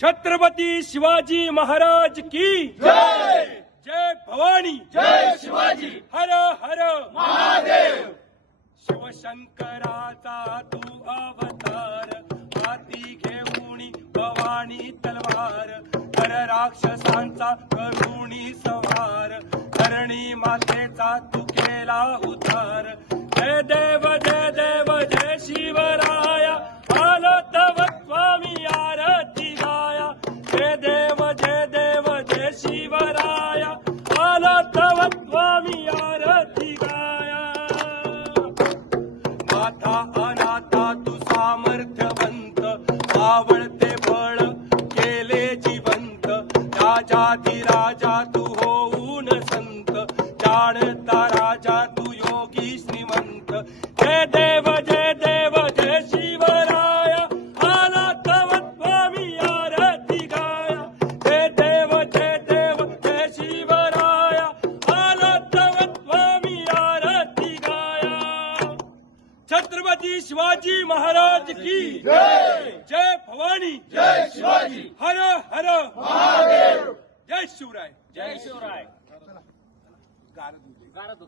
छत्रपती शिवाजी महाराज की जय जय भवानी जय शिवाजी हर हर महादेव शिवशंकराचा तू अवतार हाती घेऊनी भवानी तलवार कर राक्षसांचा करुणी संहार धरणी मातेचा तू केला उद्धार जय देव जय शिवराया आलो तव स्वामी आरती गाया जय देव जय शिवराया आलो तव स्वामी आरती गाया माता अनाथा तू सामर्थ्यवंत आवडते बळ केले जिवंत राजा तू होऊन संत जाणता राजा तू योगी श्रीमंत जय देव जय शिवराया आला तव स्वामी आरती गाया जय देव जय शिवराया आला तव स्वामी आरती गाया छत्रपती शिवाजी महाराज की जय जय भवानी जय शिवाजी हर हर महादेव जय शिवराय जय शिवराय. गारद